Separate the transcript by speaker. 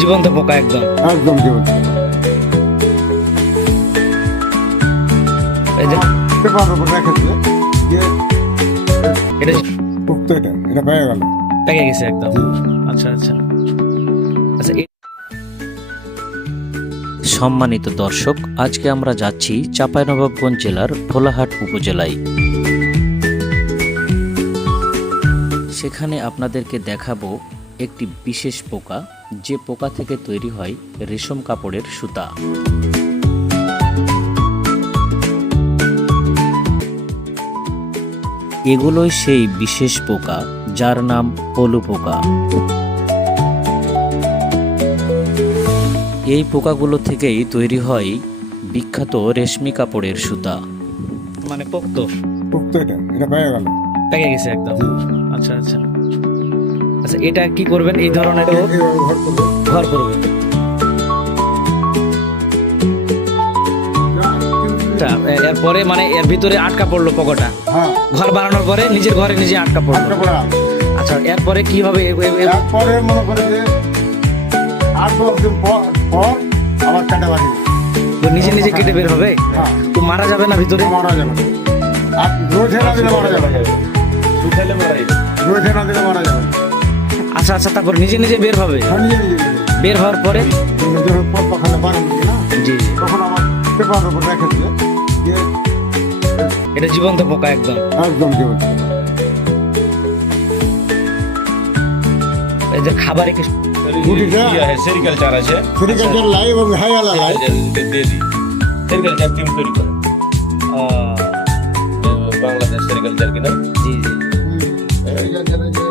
Speaker 1: জীবন্ত পোকা একদম।
Speaker 2: একদম জীবন
Speaker 1: এই যে
Speaker 2: পেপার উপর রেখেছে যে
Speaker 1: এটা
Speaker 2: পুক্ত এটা এটা পেয়ে গেল।
Speaker 1: পেকে গেছে একদম। আচ্ছা আচ্ছা। আচ্ছা
Speaker 3: সম্মানিত দর্শক আজকে আমরা যাচ্ছি চাঁপাইনবাবগঞ্জ জেলার ভোলাহাট উপজেলায়। সেখানে আপনাদেরকে দেখাবো একটি বিশেষ পোকা যে পোকা থেকে তৈরি হয় রেশম কাপড়ের সুতা। এগুলোই সেই বিশেষ পোকা যার নাম পলু পোকা। এই পোকাগুলো থেকেই তৈরি হয় বিখ্যাত রেশমি কাপড়ের সুতা।
Speaker 1: মানে পোক্ত?
Speaker 2: পুক্ত এটা এটা পেয়ে গেল।
Speaker 1: পেকে গেছে একদম। আচ্ছা আচ্ছা। আচ্ছা এটা কি করবেন? এই ধরনের
Speaker 2: ঘর
Speaker 1: করবেন। আচ্ছা, এরপরে মানে এর ভিতরে আটকা পড়ল পোকাটা
Speaker 2: হ্যাঁ।
Speaker 1: ঘর বানানোর পরে নিজের ঘরে নিজে আটকা পড়ল। আচ্ছা এরপরে কি হবে এ- এ- এ-
Speaker 2: তারপরে মনে করে যে আট দশ দিন পর পর আবার কাটা বাড়ি।
Speaker 1: নিজে নিজে কেটে বের হবে?
Speaker 2: হ্যাঁ।
Speaker 1: তো মারা যাবে না ভিতরে?
Speaker 2: মারা যাবে। আর রোজ না দিলে মারা যাবে। রোজ দিলে মারা যাবে।
Speaker 1: আচ্ছা আচ্ছা তারপর নিজে নিজে বের হবে?
Speaker 2: হ্যাঁ।
Speaker 1: বের হওয়ার পরে?
Speaker 2: নিজের পর পাখানে বাড়ানো না
Speaker 1: জি জি।
Speaker 2: তখন আমার পেপার উপর রেখেছে যে
Speaker 1: এটা জীবন্ত পোকা একদম।
Speaker 2: একদম জীবন
Speaker 1: এই যে খাবারে কি
Speaker 2: গুটিটা
Speaker 4: সেরিকালচার আছে।
Speaker 2: সেরিকালচার লাই এবং হাইওয়ালা লাই
Speaker 4: সেরিকালচার টিম তৈরি করে। বাংলাদেশ সেরিকালচার কিনা
Speaker 1: জি জি।
Speaker 2: সেরিকালচারের যে